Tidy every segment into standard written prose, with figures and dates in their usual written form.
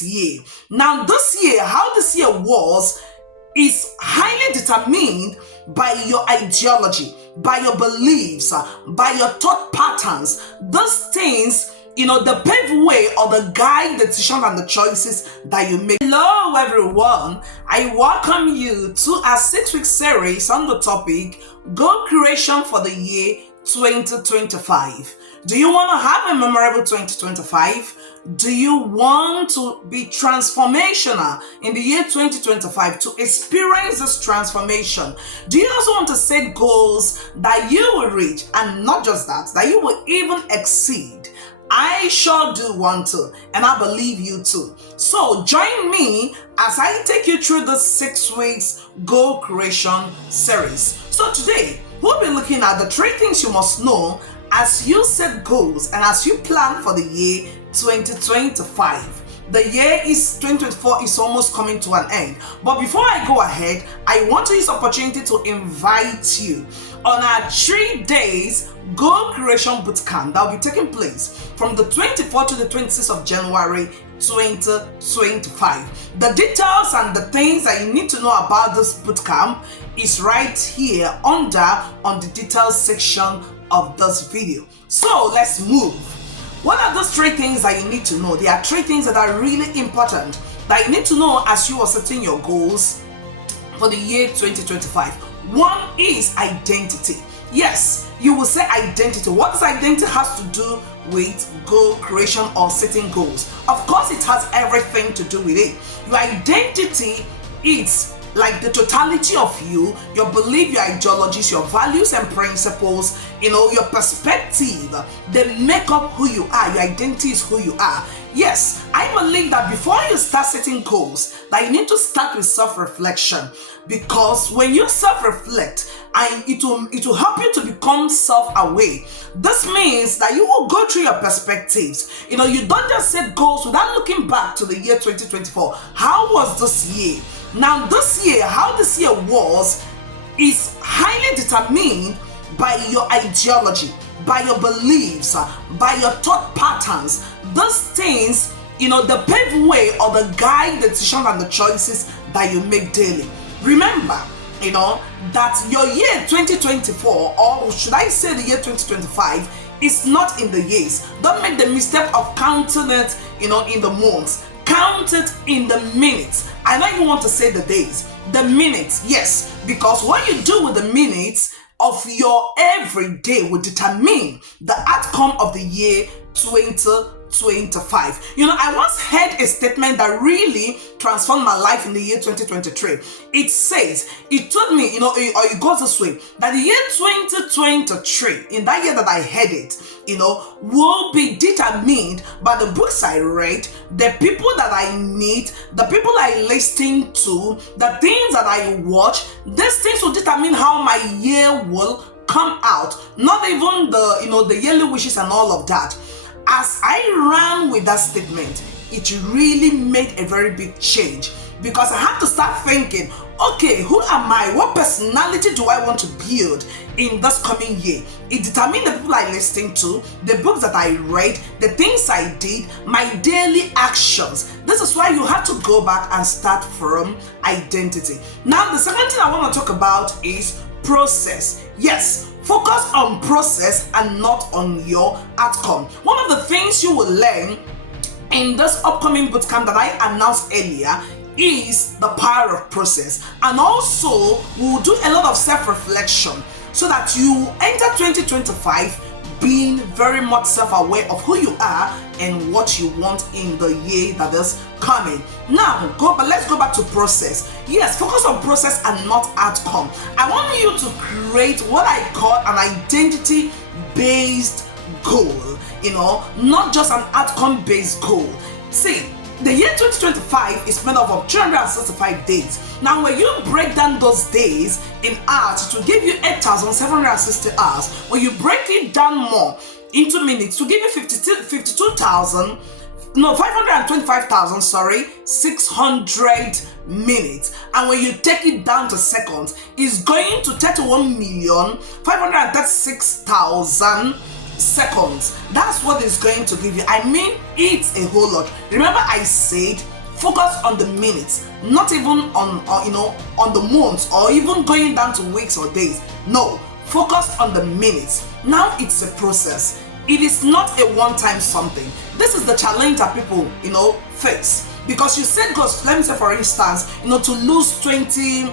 this year. Now, this year, how this year was, is highly determined by your ideology, by your beliefs, by your thought patterns. Those things, the pave way or the guide the decisions and the choices that you make. Hello everyone, I welcome you to our 6-week series on the topic Goal Creation for the year 2025. Do you want to have a memorable 2025? Do you want to be transformational in the year 2025, to experience this transformation? Do you also want to set goals that you will reach, and not just that you will even exceed? I sure do want to, and I believe you too. So join me as I take you through this 6 weeks Goal Creation series. So today, we'll be looking at the 3 things you must know as you set goals and as you plan for the year 2025. The year is 2024 is almost coming to an end. But before I go ahead, I want to use the opportunity to invite you on our 3 days Goal Creation Bootcamp that will be taking place from the 24th to the 26th of January 2025. The details and the things that you need to know about this bootcamp is right here on the details section of this video. So let's move. What are those 3 things that you need to know? There are 3 things that are really important that you need to know as you are setting your goals for the year 2025. One is identity. Yes, you will say identity. What does identity has to do with goal creation or setting goals? Of course, it has everything to do with it. Your identity is like the totality of you, your belief, your ideologies, your values and principles, your perspective. They make up who you are. Your identity is who you are. Yes, I believe that before you start setting goals, that you need to start with self-reflection, because when you self-reflect, it will help you to become self-aware. This means that you will go through your perspectives. You don't just set goals without looking back to the year 2024. How was this year? Now, this year, how this year was, is highly determined by your ideology, by your beliefs, by your thought patterns. Those things, the pave way or the guide the decisions and the choices that you make daily. Remember, that your year 2024, or should I say the year 2025, is not in the years. Don't make the mistake of counting it, in the months. Count it in the minutes. I know you want to say the days, the minutes, yes, because what you do with the minutes of your everyday will determine the outcome of the year 2025. I once heard a statement that really transformed my life in the year 2023. It says, it told me, or it goes this way, that the year 2023, in that year that I heard it, will be determined by the books I read, the people that I meet, the people I listen to, the things that I watch. These things will determine how my year will come out. Not even the yearly wishes and all of that. As I ran with that statement, it really made a very big change, because I had to start thinking, okay, who am I? What personality do I want to build in this coming year? It determined the people I listened to, the books that I read, the things I did, my daily actions. This is why you have to go back and start from identity. Now, the second thing I want to talk about is process. Yes, focus on process and not on your outcome. One of the things you will learn in this upcoming bootcamp that I announced earlier is the power of process. And also, we'll do a lot of self-reflection so that you enter 2025 being very much self-aware of who you are and what you want in the year that is coming. Now, let's go back to process. Yes, focus on process and not outcome. I want you to create what I call an identity-based goal, not just an outcome-based goal. See, the year 2025 is made up of 365 days. Now, when you break down those days in hours, it will give you 8,760 hours. When you break it down more into minutes, to give you 525,600 minutes. And when you take it down to seconds, it's going to 31,536,000 seconds. That's what it's going to give you. I mean, it's a whole lot. Remember I said focus on the minutes, not even on on the months or even going down to weeks or days. No, focus on the minutes. Now it's a process. It is not a one-time something. This is the challenge that people face, because you set goals. Let me say, for instance, to lose 20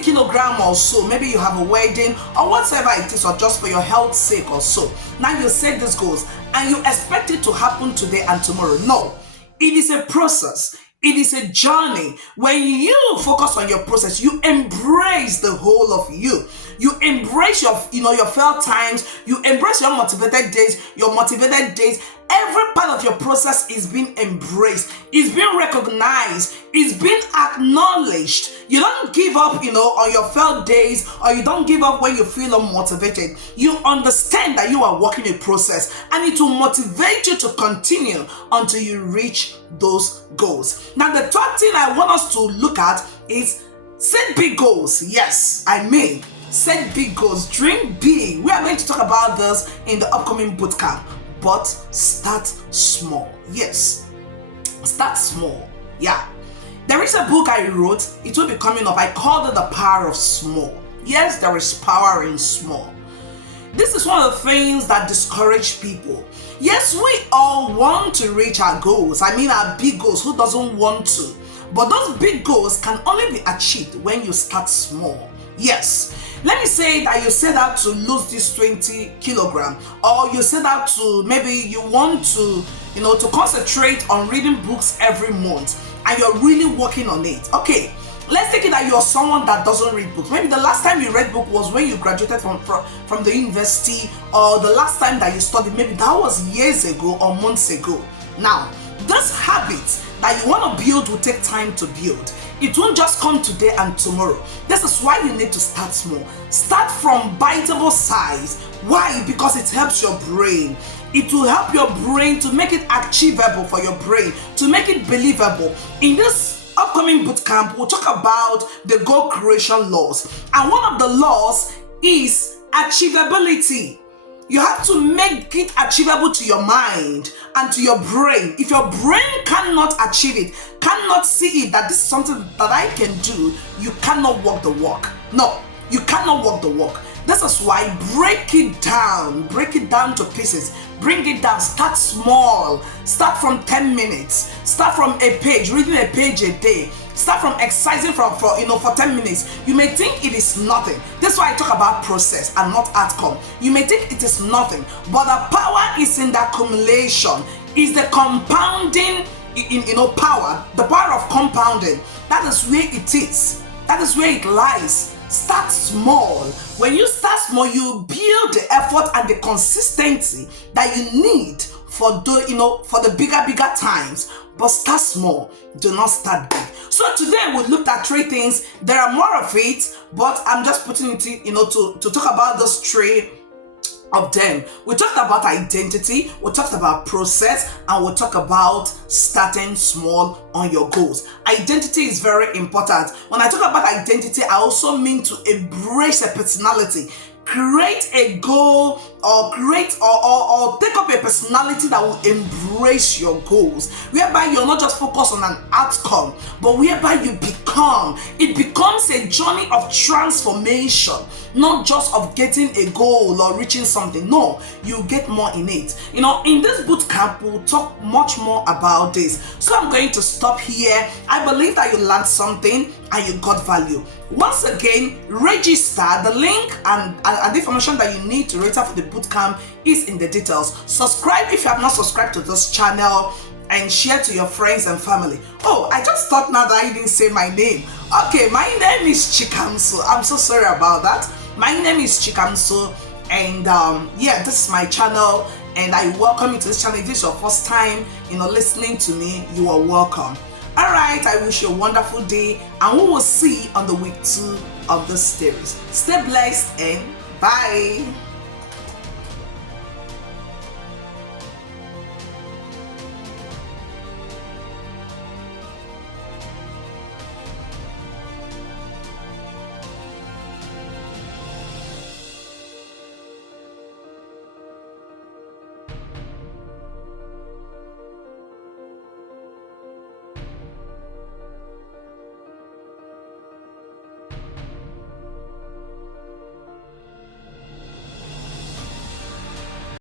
kilogram or so. Maybe you have a wedding or whatever it is, or just for your health's sake or so. Now you set these goals and you expect it to happen today and tomorrow. No, it is a process. It is a journey. When you focus on your process, you embrace the whole of you. You embrace your failed times. You embrace your motivated days. Every part of your process is being embraced. It's being recognized. It's being acknowledged. You don't give up, on your failed days, or you don't give up when you feel unmotivated. You understand that you are working a process, and it will motivate you to continue until you reach those goals. Now, the third thing I want us to look at is set big goals. Yes, I mean, set big goals. Dream big. We are going to talk about this in the upcoming bootcamp. But start small. Yes, start small. Yeah, there is a book I wrote. It will be coming up. I called it The Power of Small. Yes, there is power in small. This is one of the things that discourage people. Yes, we all want to reach our goals. I mean, our big goals. Who doesn't want to? But those big goals can only be achieved when you start small. Yes. Let me say that you set out to lose this 20 kilogram, or you set out to, maybe you want to, to concentrate on reading books every month, and you're really working on it. Okay, let's take it that you're someone that doesn't read books. Maybe the last time you read book was when you graduated from the university, or the last time that you studied, maybe that was years ago or months ago. Now, this habit that you want to build will take time to build. It won't just come today and tomorrow. This is why you need to start small. Start from biteable size. Why? Because it helps your brain. It will help your brain to make it achievable for your brain, to make it believable. In this upcoming bootcamp, we'll talk about the goal creation laws. And one of the laws is achievability. You have to make it achievable to your mind and to your brain. If your brain cannot achieve it, cannot see it, that this is something that I can do, you cannot walk the walk. No, you cannot walk the walk. This is why break it down to pieces. Bring it down. Start small. Start from 10 minutes. Start from a page, reading a page a day. Start from exercising for 10 minutes. You may think it is nothing. That's why I talk about process and not outcome. You may think it is nothing, but the power is in the accumulation. Is the compounding power. The power of compounding. That is where it is. That is where it lies. Start small. When you start small, you build the effort and the consistency that you need for the bigger times. But start small. Do not start big. So today we looked at 3 things. There are more of it, but I'm just putting it to talk about those 3 of them. We talked about identity, we talked about process, and we talked about starting small on your goals. Identity is very important. When I talk about identity, I also mean to embrace a personality. Create a goal, or create or take up a personality that will embrace your goals, whereby you're not just focused on an outcome, but whereby you become. It becomes a journey of transformation, not just of getting a goal or reaching something. No, you get more in it. In this bootcamp, we'll talk much more about this. So I'm going to stop here. I believe that you learned something and you got value. Once again, register. The link and the information that you need to register for the bootcamp is in the details. Subscribe if you have not subscribed to this channel, and share to your friends and family. Oh, I just thought now that I didn't say my name. Okay, my name is Chikamso. I'm so sorry about that. My name is Chikamso, and this is my channel, and I welcome you to this channel. If this is your first time listening to me, you are welcome. All right, I wish you a wonderful day, and we will see on the week 2 of this series. Stay blessed and bye.